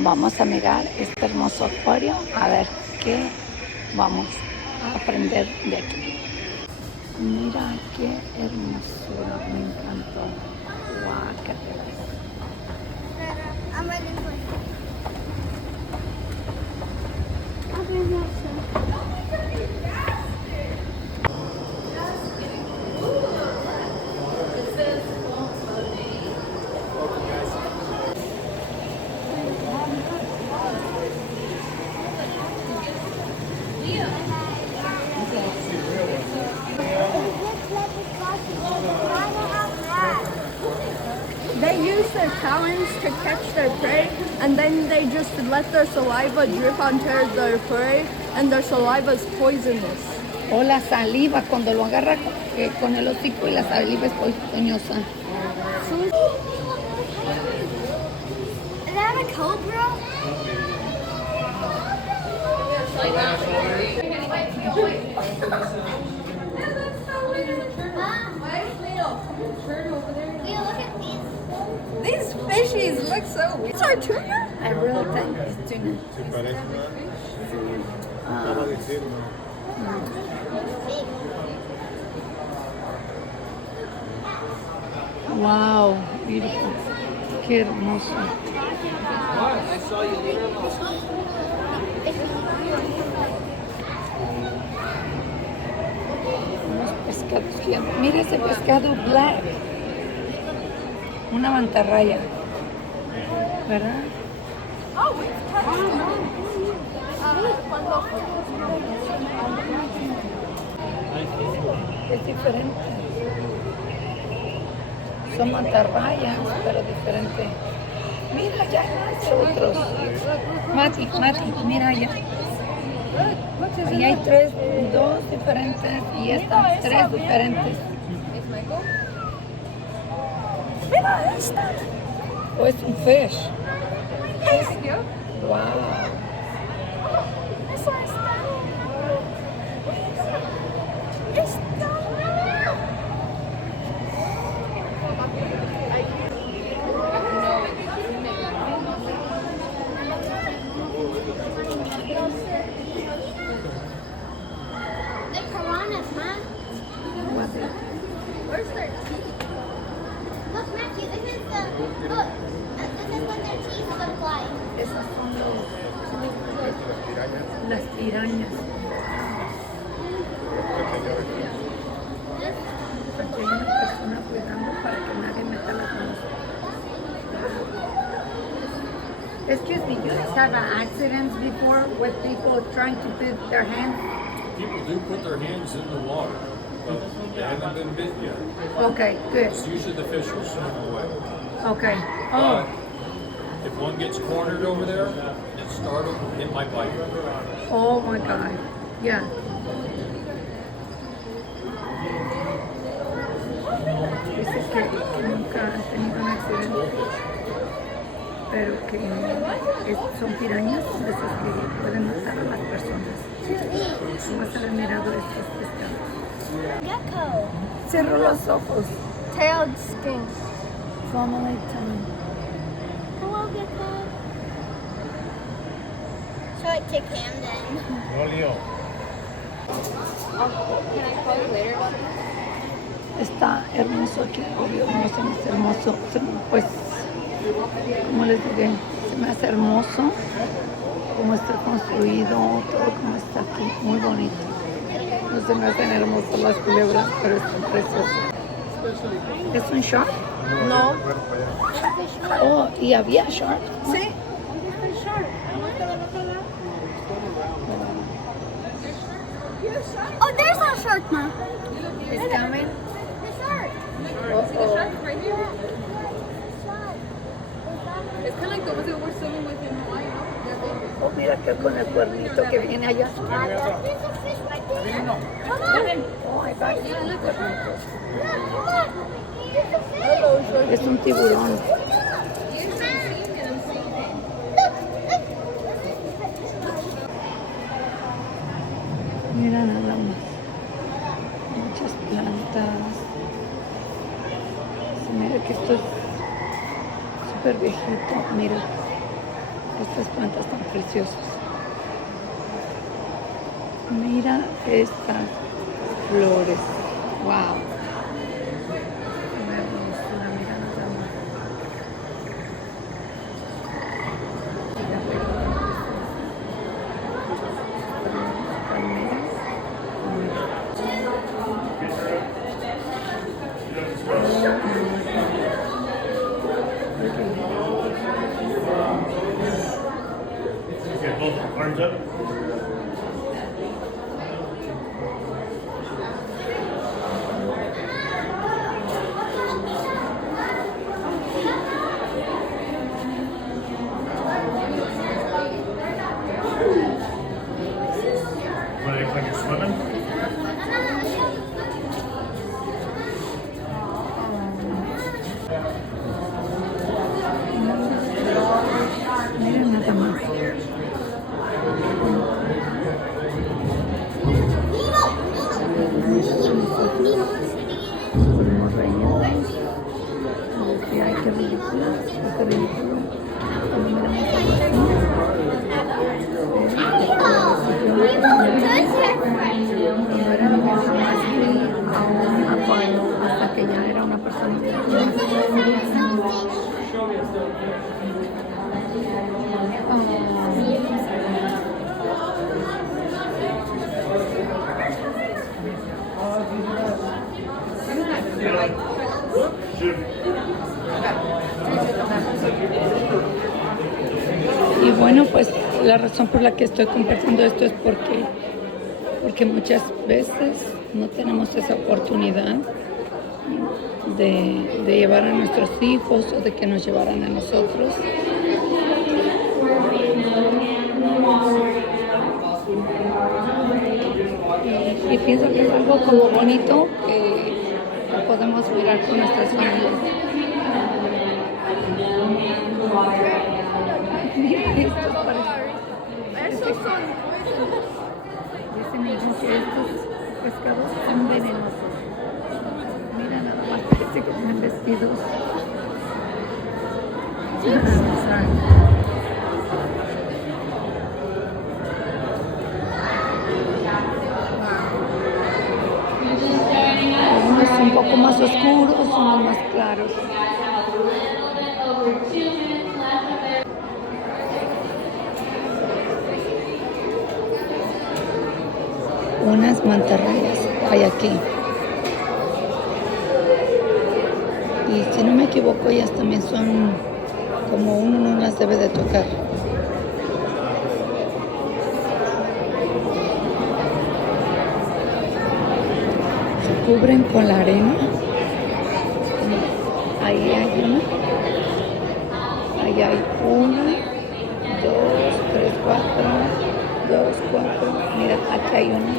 Vamos a mirar este hermoso acuario, a ver qué vamos a aprender de aquí. Mira qué hermosura, me encantó. Guácatelas. I'm ready for it. They use their talons to catch their prey, and then they just let their saliva drip onto their prey, and their saliva is poisonous. O la saliva, cuando lo agarra con el hocico y la saliva es ponzoñosa. Is that a cobra? Look at these. These fishies look so weird. It's our tuna? I really think it's tuna. Wow, beautiful. Qué hermoso. Unos pescados gigantes. Mira ese pescado black. Una mantarraya. ¿Verdad? Oh, we've touched Es diferente. Son mantarrayas, pero diferente. Mira, ya hay otros. Mati, mira allá. Y hay dos diferentes y estas tres diferentes. Mira esta. O es un fish. Wow. Esa está. Esta. The piranhas, man. Where's their teeth? Look, Matthew, this is the look. This is when their teeth apply. Esas son las pirañas. Aquí hay una persona cuidando para que nadie meta las manos. Excuse me, you guys have accidents before with people trying to put their hands? People do put their hands in the water, but they haven't been bit yet. Okay, good. It's usually the fish will swim away. Okay. But Oh, if one gets cornered over there and startled, it might bite. oh my God. Yeah. Dice que nunca han tenido un accidente, pero que son pirañas de esas que pueden matar a las personas. Vamos a haber mirado estos pescados. Gecko. Cerró los ojos. Tailed skink. Family time. Hello, Gecko. Show it to Camden. Can I call you later about this? Está hermoso aquí, obvio, no se me hace hermoso, pues, como les diré, se me hace hermoso como está construido, todo como está aquí, muy bonito. No se me hacen hermosas las culebras, pero están preciosas. ¿Es un shark? No. Oh, ¿y había shark? Sí. Oh, there's a shark, Mom. ¿Es coming? The shark. See the shark right here? Shark. It's kind of like the ones that we're swimming with in Hawaii, no? Oh, mira que con el cuernito que viene allá. There's a fish right there. Come on. Oh, my God, es un cuernito. Look, come on. There's a fish. Es un tiburón. Mira nada más. Muchas plantas. Se mira que esto es súper viejito. Mira. estas plantas tan preciosas. Mira estas flores. Wow. Una hermosura, mira nada más. Mira, palmeras. Okay, both arms up. Want to act like you're swimming? Mira nada más. Podemos reírnos. Sí, ay, qué ridículo. Qué ridículo. Cuando miramos algo cuando era niña jamás fui a un acuario hasta que ya era una persona. Y bueno, pues la razón por la que estoy compartiendo esto es porque muchas veces no tenemos esa oportunidad de llevar a nuestros hijos o de que nos llevaran a nosotros. Y pienso que es algo como bonito que podemos mirar con nuestras familias. Esos son Dice mi hijo que estos pescados son venenosos. Mira nada más, parece que tienen vestidos. Unos un poco más oscuros, unos más claros. Unas mantarrayas hay aquí. Y si no me equivoco, ellas también son como uno no las debe de tocar. Se cubren con la arena. Ahí hay una. Ahí hay una, dos, tres, cuatro. 2, 4, mira, aquí hay una.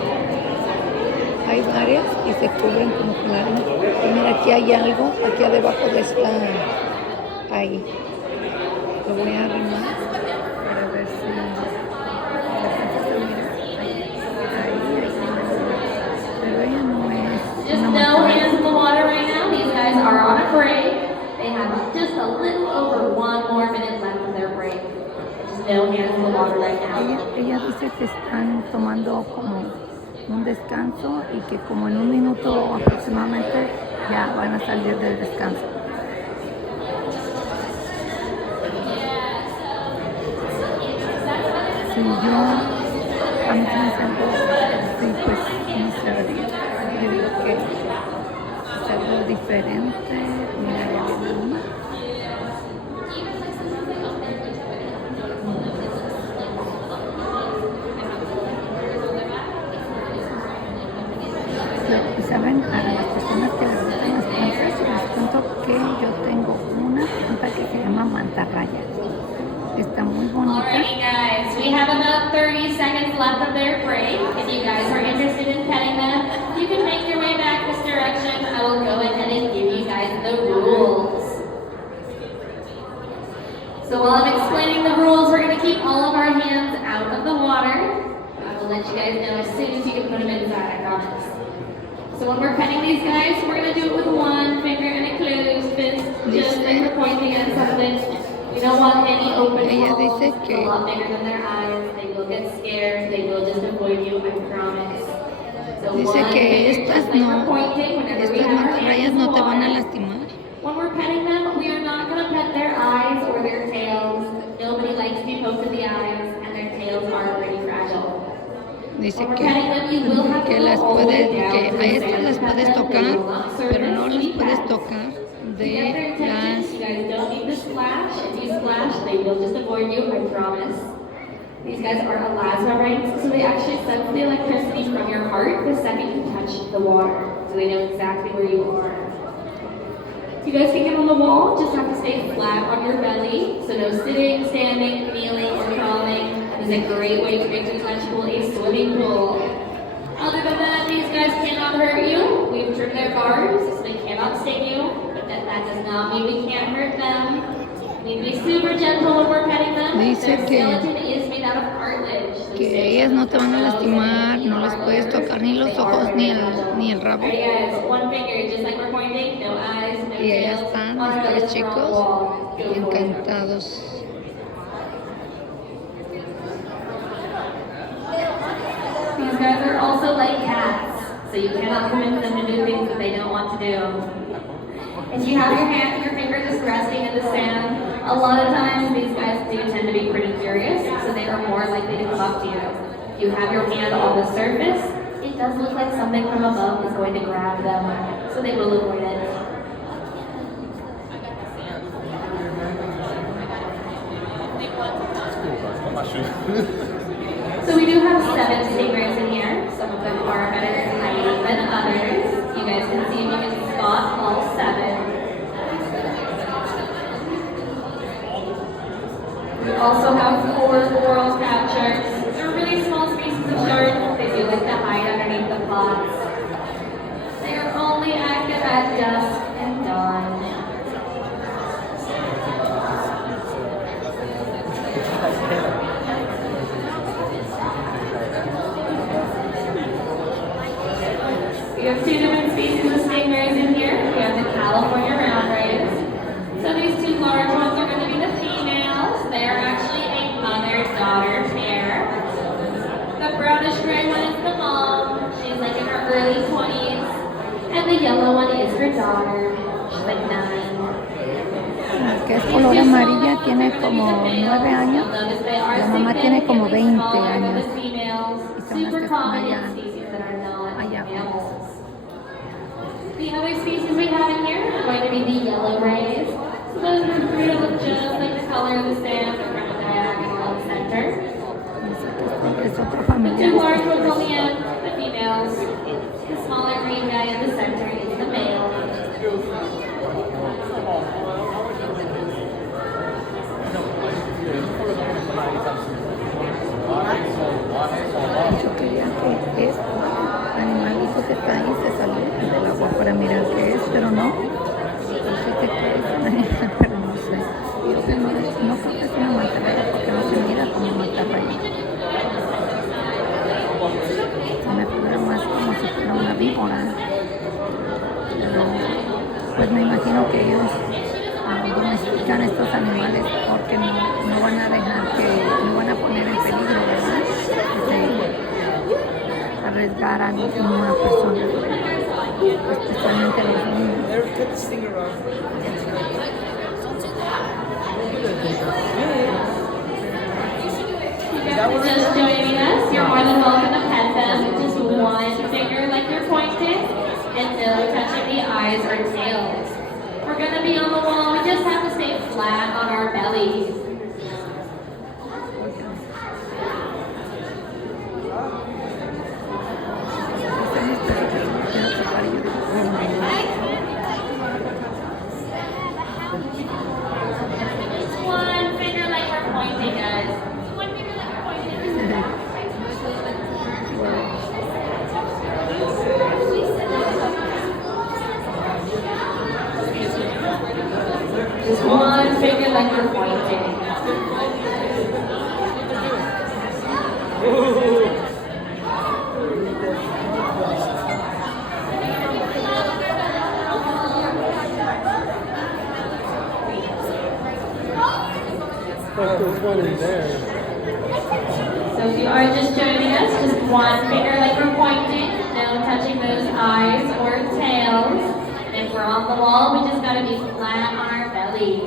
Hay varias y se cubren como con la arena. Y mira, aquí hay algo, aquí debajo de esta, ahí. Lo voy a arrimar para ver si... Pero ella no es Just una no mantarraya. hands in the water right now. These guys are on a break. They have just a little over 1 more minute left of their break. Just no hands in the water right now. Ella dice que están tomando como un descanso y que como en un minuto aproximadamente ya van a salir del descanso. Sí, a mí se me hace algo, sí, pues no sé, yo digo que es algo diferente. Mira, ya viene una. ¿Saben? A las personas que les gustan las plantas, les cuento que yo tengo una planta que se llama mantarraya. Está muy bonita. Alrighty, guys. We have about 30 seconds left of their break. If you guys are interested in petting them, you can make your way back this direction. I will go ahead and give you guys the rules. So while I'm explaining the rules, we're going to keep all of our hands out of the water. I will let you guys know as soon as you can put them inside, I promise. So when we're petting these guys, we're going to do it with one finger and a closed fist, just like we're pointing at something. We don't want any open Ella holes. dice It's que- a lot bigger than their eyes. They will get scared. They will just avoid you, I promise. So Dice one que finger, estas just like no, we're pointing whenever we estas have our mantarrayas hands in no the te van a water. lastimar. When we're petting them, we are not going to pet their eyes or their tails. Nobody likes to be poked in the eyes, and their tails are pretty fragile. Dice When we're petting them, you will have to que go las all the way puedes, down que to a the estas sand las to pet puedes them. They tocar, will not pero no surface las to be puedes pet. tocar To get their attention, you guys don't need to splash. If you splash, they will just avoid you, I promise. These guys are elasma rings, so they actually sense the electricity from your heart the second you touch the water. So they know exactly where you are. You guys can get on the wall, just have to stay flat on your belly. So no sitting, standing, kneeling, or crawling. That is a great way to make the touch pool a swimming pool. Other than that, these guys cannot hurt you. We've trimmed their barbs, so they cannot sting you. But that does not mean we can't hurt them. We need to be super gentle when we're petting them. Dice Their que- skeleton is made out of cartilage. So que stay ellas no te van a close and lastimar, keep no les puedes cartilage. tocar ni los They are ojos very ni fragile. ni el rabo. Alright guys, one finger, just like we're pointing, no eyes, no Y allá tails. están On our mis belly, tres strong chicos wall. Go for it. encantados. These guys are also like cats, so you cannot convince them to do things that they don't want to do. If you have your finger just resting in the sand, a lot of times these guys do tend to be pretty curious, so they are more likely to come up to you. If you have your hand on the surface, it does look like something from above is going to grab them, so they will avoid it. So we do have 7 stingrays in here. Some of them are better hiding than others. You guys can see if you can spot all 7. We also have 4 coral crab sharks. They're really small species of shark. They do like to hide underneath the pots. They are only active at dusk and dawn. We have 2 different species of stingrays in here. We have the California round rays. So these 2 large ones are going to be the females. They are actually a mother-daughter pair. The brownish gray one is the mom. She's like in her early 20s. And the yellow one is her daughter. She's like 9. La que es color amarilla tiene como 9 años, la mamá tiene como 20 años. Y son las que están allá. The other species we have in here are going to be the yellow rays. So those are 3 that look just like the color of the sand, but from a diagonal in the center. Es otra The familia. 2 large ones on the end, the females. The smaller green guy in the center is the male. Yo quería que este animalito que está ahí se saliera del agua para mirar qué es, pero no. Entonces, ¿qué es? Pero no sé. Yo que no creo que es una mantarraya porque no se mira como mantarraya. Se me figura más como si fuera una víbora. Pero, pues me imagino que ellos domestican estos animales porque no van a dejar no van a poner en peligro, ¿verdad? Que se arriesgaran a una persona, especialmente los niños. Just joining us, you're more than welcome to pet them. Just one finger like you're pointing, and no touching the eyes or tails. We're going to be on the wall. We just have to stay flat on our bellies. One finger like we're pointing, guys. One finger like we're pointing. Just one finger like you're pointing. There's one in there. So if you are just joining us, just one finger like we're pointing, no touching those eyes or tails. And if we're on the wall, we just gotta be flat on our belly.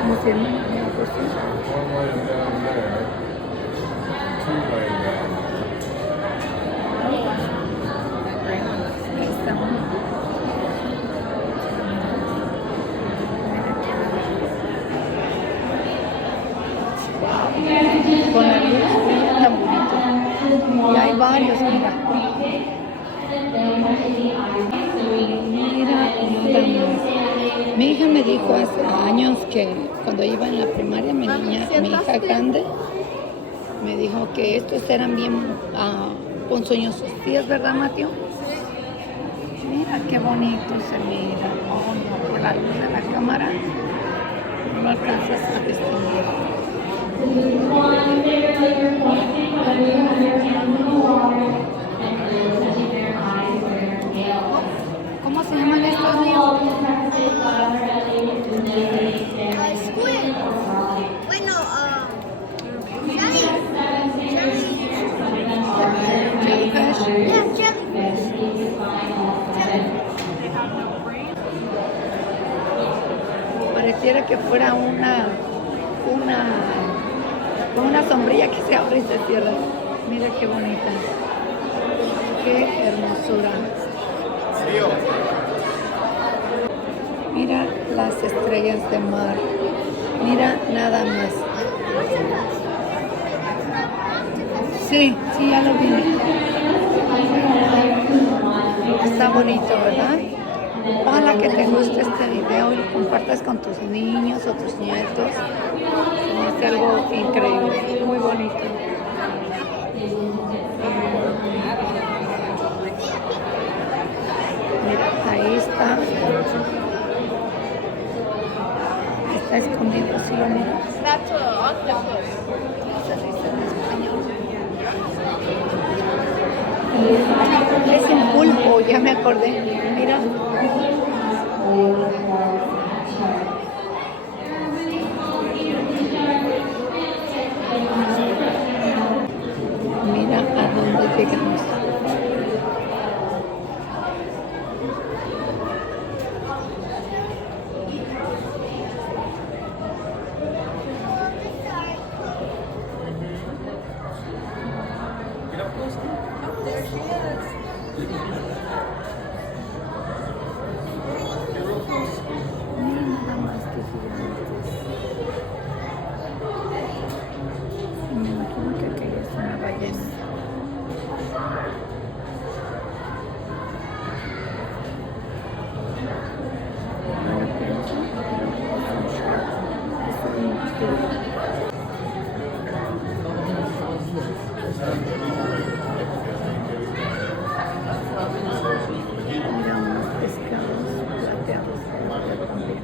¿Cómo se llama? One laying down there. Two laying down Ahí está uno. Con la luz, mira tan bonito. Y hay varios, mira. Mira, mi hija me dijo hace años que cuando iba en la primaria, mi hija grande, me dijo que estos eran bien ponzoñosos. ¿Sí es verdad, Mateo? Mira qué bonito se mira. Oh, no, por la luz de la cámara no lo alcanzas a distinguir. One finger like you're pointing, whether you have your hands in the water, and no touching their eyes or their tails. ¿Cómo se llaman estos niños? All just practice flat on our belly, no sitting, standing, Squid. or crawling. Bueno, Jellyfish. yeah, jellyfish. Pareciera que fuera una sombrilla que se abre y se cierra. Mira qué bonita. Qué hermosura. Mira las estrellas de mar. Mira nada más. Sí, ya lo vi. Está bonito, ¿verdad? Ojalá que te guste este video y lo compartas con tus niños o tus nietos. Es algo increíble, muy bonito. Mira, ahí está. Está escondido, si lo miras. Se dice en español. Es un pulpo, ya me acordé. Mira. Mira a dónde llegamos. Nada más que gigantes. Me imagino que aquella es una ballena. Ahora pienso, es un shark. Es un monstruo. Mira unos pescados plateados también.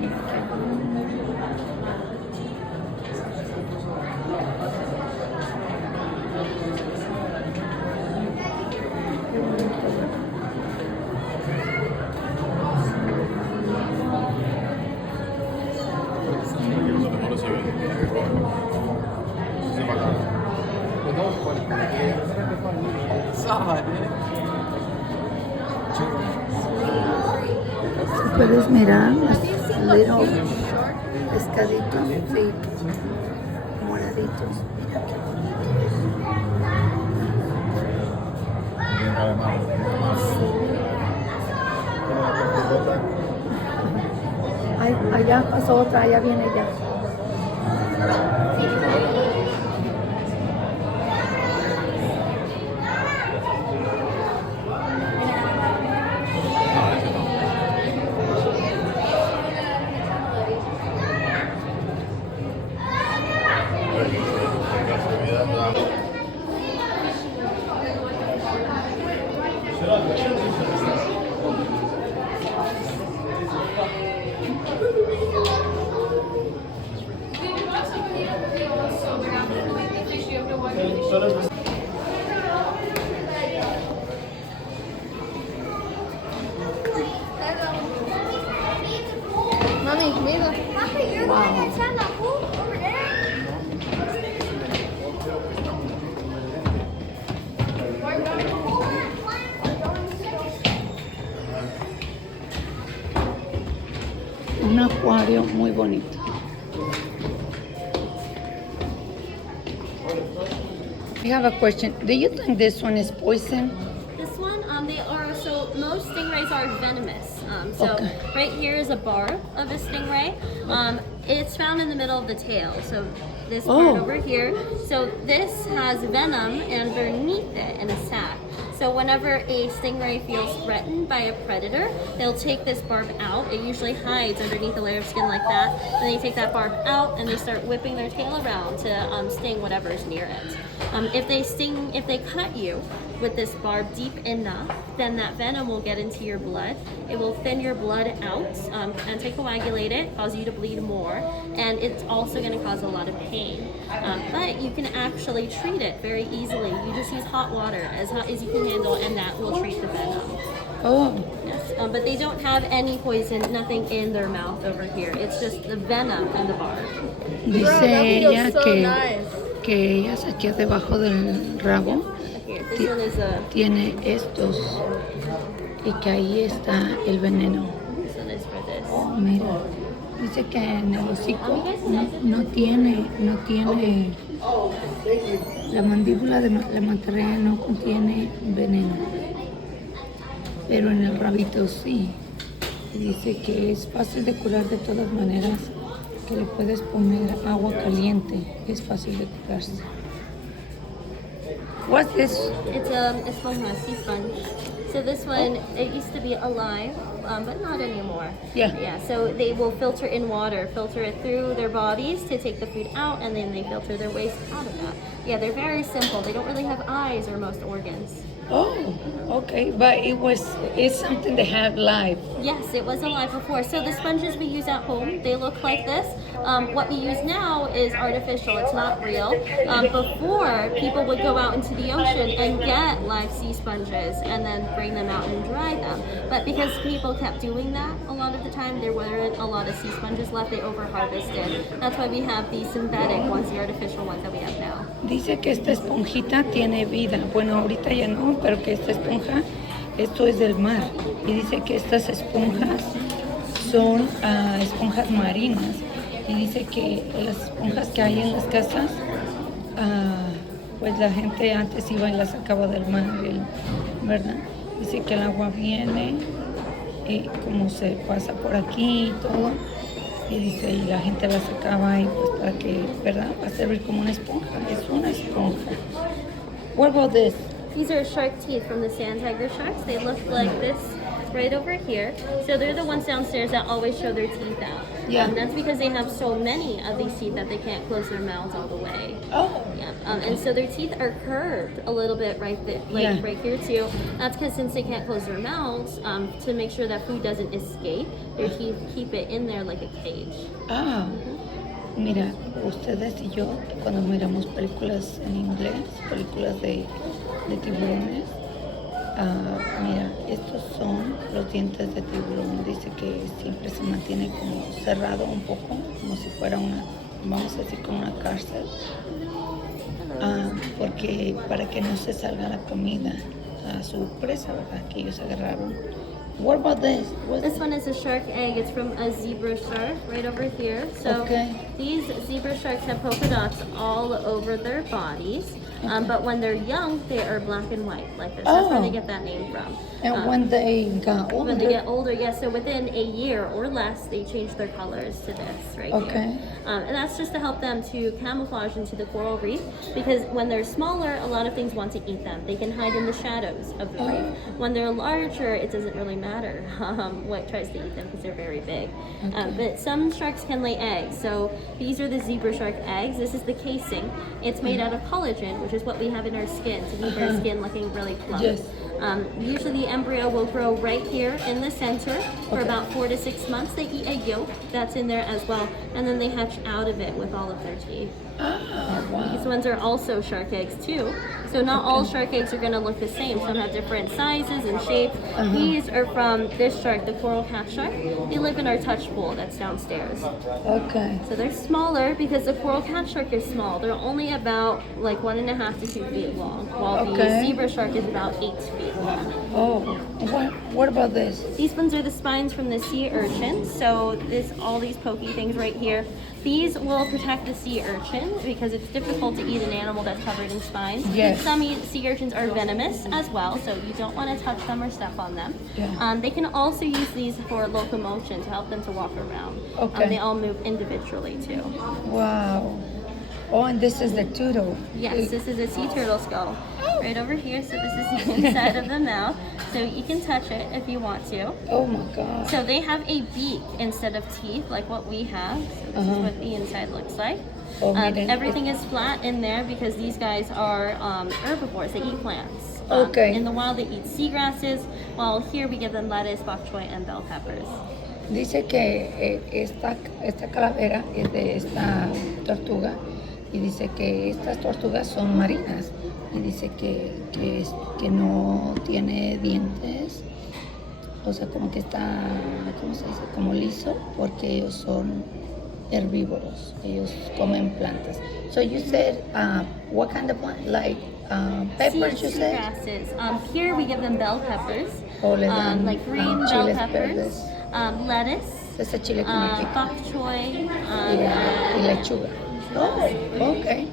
Mira qué bonito, ¿verdad? Puedes mirar los little pescaditos, sí, moraditos. Mira qué bonito. Ay, allá pasó otra, allá viene ya. mira. Papa, you're the Wow. one that's on the pool over there. Un acuario muy bonito. I have a question. Do you think this one is poison? This one, they are, so most stingrays are venomous. Okay. Right here is a barb of a stingray. It's found in the middle of the tail. So this part over here. So this has venom underneath it in a sac. So whenever a stingray feels threatened by a predator, they'll take this barb out. It usually hides underneath a layer of skin like that. Then they take that barb out and they start whipping their tail around to sting whatever's near it. If they cut you with this barb deep enough, then that venom will get into your blood. It will thin your blood out, anticoagulate it, cause you to bleed more, and it's also going to cause a lot of pain. But you can actually treat it very easily. You just use hot water, as hot as you can handle, and that will treat the venom. Oh, Yes, but they don't have any poison, nothing in their mouth over here. It's just the venom and the barb. dice Bro, that ella feels so que, nice. que ellas aquí debajo del rabo Here, this one is a. tiene estos y que ahí está el veneno. This one is for this. Oh, mira, dice que en el hocico no tiene, la mandíbula de la mantarraya no contiene veneno, pero en el rabito sí. Y dice que es fácil de curar de todas maneras, que le puedes poner agua caliente, es fácil de curarse. What's this? It's from a sea sponge. So this one, it used to be alive, but not anymore. Yeah. Yeah. So they will filter in water, filter it through their bodies to take the food out, and then they filter their waste out of that. Yeah, they're very simple. They don't really have eyes or most organs. Oh, okay, but it's something they have live. Yes, it was alive before. So the sponges we use at home, they look like this. What we use now is artificial. It's not real. Before, people would go out into the ocean and get live sea sponges and then bring them out and dry them. But because people kept doing that a lot of the time, there weren't a lot of sea sponges left. They over-harvested. That's why we have the synthetic ones, the artificial ones that we have now. Dice que esta esponjita tiene vida. Bueno, ahorita ya no, pero que esta esponja, esto es del mar. Y dice que estas esponjas son esponjas marinas. Y dice que las esponjas que hay en las casas, pues la gente antes iba y las sacaba del mar, ¿verdad? Dice que el agua viene y como se pasa por aquí y todo. Y dice, y la gente la sacaba y pues para que, ¿verdad? Va a servir como una esponja. Es una esponja. What about this? These are shark teeth from the sand tiger sharks. They look like this right over here. So they're the ones downstairs that always show their teeth out. Yeah. That's because they have so many of these teeth that they can't close their mouths all the way. Oh. Yeah. And so their teeth are curved a little bit right there, like Yeah. right here too. That's because since they can't close their mouths, to make sure that food doesn't escape, their teeth keep it in there like a cage. Ah, mira, ustedes y yo, cuando miramos películas en inglés, películas de tiburones, mira, estos son los dientes de tiburón. Dice que siempre se mantiene como cerrado un poco, como si fuera una, vamos a decir, como una cárcel, porque para que no se salga la comida a su presa, ¿verdad? Que ellos agarraron. What about this? This one is a shark egg. It's from a zebra shark right over here. So Okay. these zebra sharks have polka dots all over their bodies. But when they're young, they are black and white like this. That's where they get that name from. And when they got older? When they get older, yes. So within a year or less, they change their colors to this right Okay. here. And that's just to help them to camouflage into the coral reef, because when they're smaller, a lot of things want to eat them. They can hide in the shadows of the reef. When they're larger, it doesn't really matter what tries to eat them because they're very big. But some sharks can lay eggs. So these are the zebra shark eggs. This is the casing. It's made out of collagen, which is what we have in our skin to keep our skin looking really plump. Yes. Usually the embryo will grow right here in the center for about 4 to 6 months. They eat a yolk that's in there as well, and then they hatch out of it with all of their teeth. Ah, wow. These ones are also shark eggs too. So not all shark eggs are going to look the same. Some have different sizes and shapes. These are from this shark, the coral cat shark. They live in our touch pool that's downstairs. Okay. So they're smaller because the coral cat shark is small. They're only about like 1.5 to 2 feet long, while the Okay. zebra shark is about 8 feet long. Oh, what about this? These ones are the spines from the sea urchin. So all these pokey things right here. These will protect the sea urchin because it's difficult to eat an animal that's covered in spines. Yes. Some sea urchins are venomous as well, so you don't want to touch them or step on them. Yeah. They can also use these for locomotion to help them to walk around. Okay. They all move individually too. Wow. Oh, and this is the turtle. Yes, this is a sea turtle skull. Right over here, so this is the inside of the mouth. So you can touch it if you want to. Oh my God. So they have a beak instead of teeth like what we have. So this is what the inside looks like. Oh, miren, Everything is flat in there because these guys are herbivores. They eat plants. Okay. In the wild, they eat seagrasses, while here we give them lettuce, bok choy, and bell peppers. Dice que esta calavera es de esta tortuga y dice que estas tortugas son marinas y dice que no tiene dientes, o sea, como que está, ¿cómo se dice? Como liso, porque ellos son herbívoros, ellos comen plantas. So you said, what kind of plant? Like peppers, you said? Seagrasses. Here we give them bell peppers, O le dan like green bell chiles peppers, verdes. Lettuce, Ese chile que me pica. bok choy, Y lechuga. Oh, okay.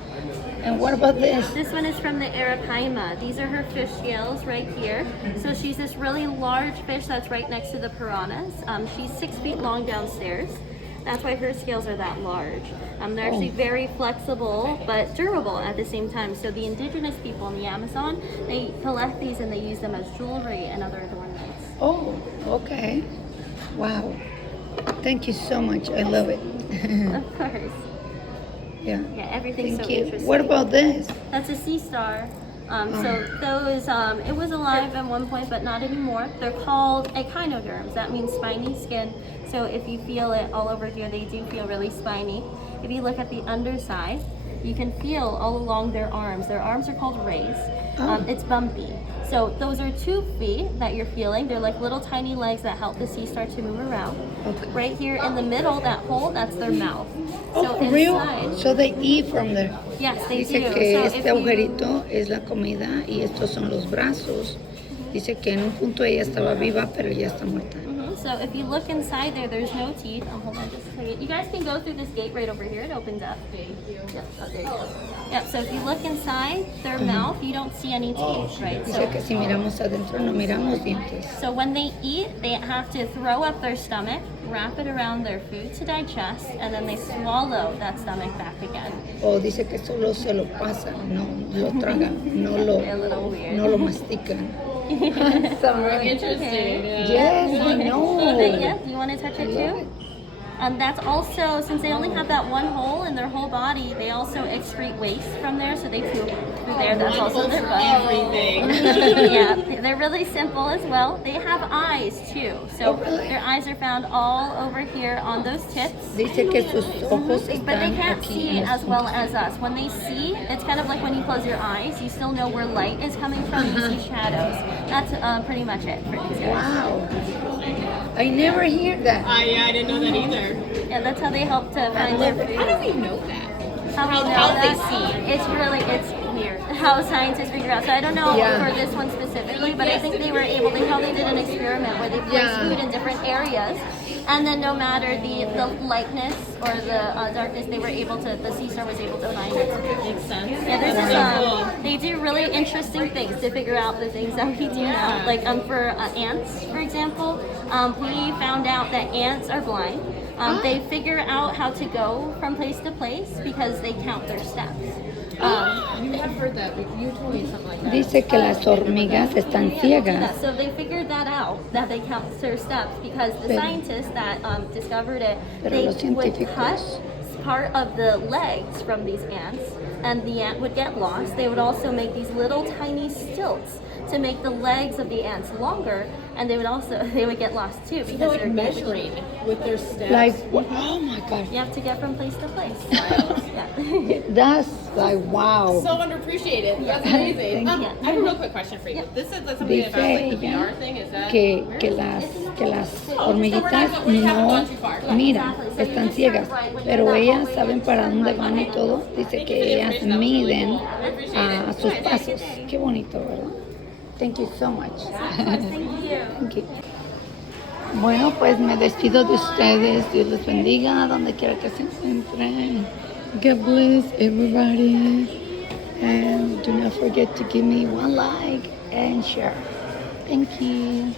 And what about this? This one is from the Arapaima. These are her fish scales right here. So she's this really large fish that's right next to the piranhas. She's 6 feet long downstairs. That's why her scales are that large. They're actually very flexible but durable at the same time. So the indigenous people in the Amazon, they collect these and they use them as jewelry and other adornments. Oh, okay. Wow. Thank you so much. I love it. Of course. Yeah. Yeah, everything's Thank so you. interesting. What about this? That's a sea star. So those, it was alive at one point, but not anymore. They're called echinoderms. That means spiny skin. So if you feel it all over here, they do feel really spiny. If you look at the underside, you can feel all along their arms. Their arms are called rays. It's bumpy. So those are 2 feet that you're feeling. They're like little tiny legs that help the sea star to move around. Okay. Right here in the middle, that hole, that's their mouth. So Oh, real? inside, So they eat from there. yes, they Dice do. que So este if you- agujerito es la comida y estos son los brazos. Dice que en un punto ella estaba viva, pero ya está muerta. So if you look inside there, there's no teeth. Hold on just a second. You guys can go through this gate right over here. It opens up. Yep, oh, there you go. Yep, so if you look inside their mouth, you don't see any teeth, right? Dice que si miramos adentro no miramos dientes. So when they eat, they have to throw up their stomach, wrap it around their food to digest, and then they swallow that stomach back again. O dice que solo se lo pasan, no lo tragan, no lo, They're a little weird. no lo mastican. Really interesting. Yes, I know. Yeah, do you want to touch it too? That's also, since they only have that one hole in their whole body, they also excrete waste from there, so they poop through there. That's also their butt. Everything. Yeah, they're really simple as well. They have eyes too, so really? their eyes are found all over here on those tips. Dice que sus ojos But they están can't aquí see en las as well puntas. as us. When they see, it's kind of like when you close your eyes, you still know where light is coming from, you see shadows. That's pretty much it for these guys. Wow. I never hear that. Yeah, I didn't know that either. Yeah, that's how they help to find their food. How do we know that? How we know how they that? see. It's weird how scientists figure out. So I don't know Yeah. for this one specifically, but I think they were able, they probably did an experiment where they placed food in different areas, and then no matter the lightness or the darkness, they were able to, the sea star was able to find it. Makes sense. Yeah, this is, they do really interesting things to figure out the things that we do now. Like for ants, for example, we found out that ants are blind. They figure out how to go from place to place because they count their steps. You have heard that. You told me something like that. Dice que las hormigas están ciegas. So they figured that out, that they count their steps because the Pero- scientists that discovered it, Pero they los would científicos- cut part of the legs from these ants and the ant would get lost. They would also make these little tiny stilts to make the legs of the ants longer, and they would get lost too because They're like they're measuring with their steps. Like, oh my God. You have to get from place to place. Yeah. That's like, wow. So underappreciated. That's amazing. Thank you. I have a real quick question for you. This is something Dice about like the ella VR thing. Is that que las hormiguitas no miran, están ciegas, pero ellas saben para dónde van y todo. Dice que ellas miden a sus pasos. Qué bonito, ¿verdad? Thank you so much. Thank you. Bueno, pues me despido de ustedes. Dios les bendiga donde quiera que se encuentren. God bless everybody. And do not forget to give me one like and share. Thank you.